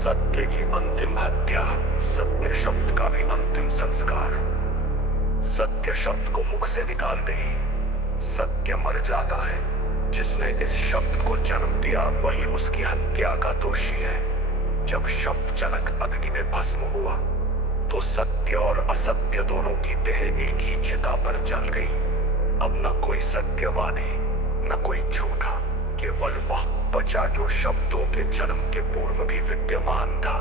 सत्य की अंतिम हत्या, सत्य शब्द का भी अंतिम संस्कार। सत्य शब्द को मुख से निकाल दे, सत्य मर जाता है। जिसने इस शब्द को जन्म दिया वही उसकी हत्या का दोषी है। जब शब्द जनक अग्नि में भस्म हुआ तो सत्य और असत्य दोनों की देह एक ही चिता पर जल गई। अब न कोई सत्यवादी न कोई झूठा, केवल वह बचा जो शब्दों के जन्म के पूर्व भी विद्यमान था।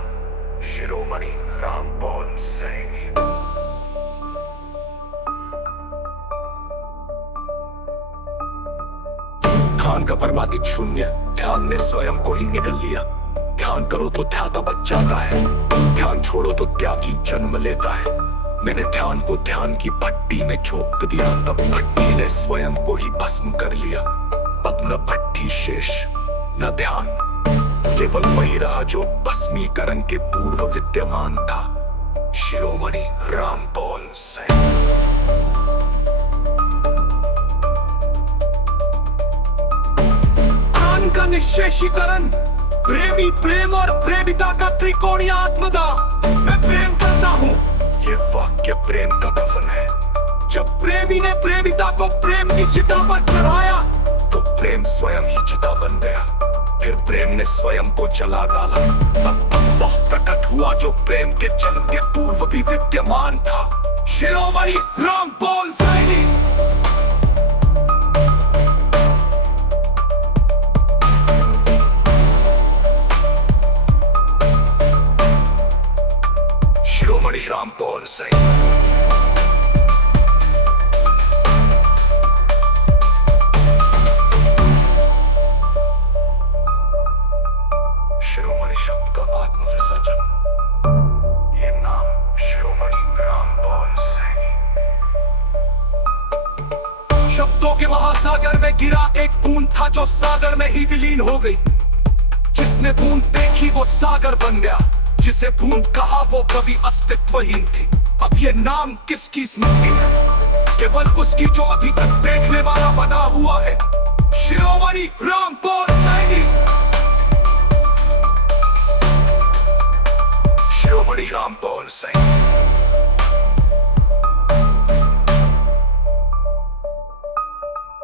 शिरोमणि रामपाल सैनी। ध्यान का परमातिक शून्य, ध्यान ने स्वयं को ही निगल लिया। ध्यान करो तो ध्याता बच जाता है, ध्यान छोड़ो तो त्यागी जन्म लेता है। मैंने ध्यान को ध्यान की भट्टी में झोंक दिया, तब भट्टी ने स्वयं को ही भस्म कर लिया। अब न भट्टी शेष न ध्यान, केवल वही रहा जो भस्मीकरण के पूर्व विद्यमान था। शिरोमणि रामपाल सैनी। ध्यान का निश्शेषीकरण, प्रेमी प्रेम और प्रेमिता का त्रिकोणीय आत्मदाह। मैं प्रेम करता हूँ, ये वाक्य प्रेम का कथन है। जब प्रेमी ने प्रेमिता को प्रेम की चिता पर चढ़ाया तो प्रेम स्वयं ही चिता बन गया। फिर प्रेम ने स्वयं को जला डाला। तब वह प्रकट हुआ जो प्रेम के जन्म के पूर्व भी विद्यमान था। शिरोमणि रामपाल सैनी। शिरोमणि रामपाल सैनी। शिरोमणि शब्द का आत्मविसर्जन, ये नाम शिरोमणि रामपाल सैनी। शब्दों के महासागर में गिरा एक बूंद था जो सागर में ही विलीन हो गई। जिसने बूंद देखी वो सागर बन गया, जिसे बूंद कहा वो कभी अस्तित्वहीन थी। अब ये नाम किसकी स्मृति है? केवल उसकी जो अभी तक देखने वाला बना हुआ है। शिरोमणि रामपाल सैनी। शिरोमणि रामपाल सैनी।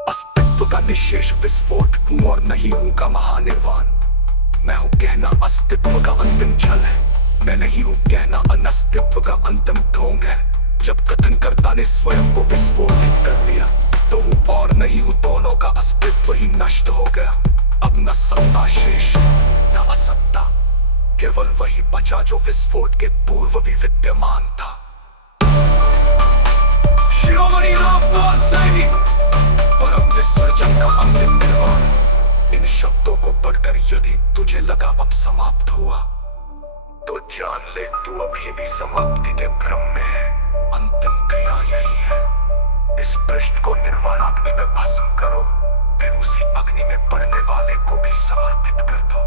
अस्तित्व का निश्शेष विस्फोट हूं और नहीं हूं का महानिर्वाण। मैं हूं कहना अस्तित्व का अंतिम छल है, मैं नहीं हूं कहना अनस्तित्व का अंतिम ढोंग है। जब कथनकर्ता ने स्वयं को विस्फोटित कर दिया तो हूं और नहीं हूं दोनों का अस्तित्व ही नष्ट हो गया। अब न सत्ता शेष न असत्ता, केवल वही बचा जो विस्फोट के पूर्व भी विद्यमान था। शिरोमणि रामपाल सैनी। परम विसर्जन का अंतिम निर्वाण। इन शब्दों को पढ़कर यदि तुझे लगा अब समाप्त हुआ तो जान ले तू अभी भी समाप्ति के भ्रम में है। अंतिम क्रिया यही है, इस पृष्ठ को निर्वाणाग्नि में भस्म करो, फिर उसी अग्नि में पड़ने वाले को भी समर्पित कर दो।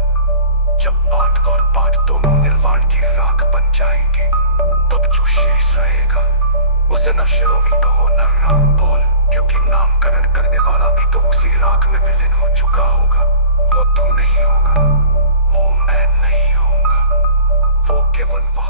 जब पाठ और पाठ दोनों निर्वाण की राख बन जाएंगे तब जो शेष रहेगा उसे न शिरोमणि कहो न रामपाल, क्योंकि नामकरण करने वाला भी तो उसी राख में विलीन हो चुका होगा। वो तू नहीं होगा, वो मैं नहीं होगा, वो केवल वह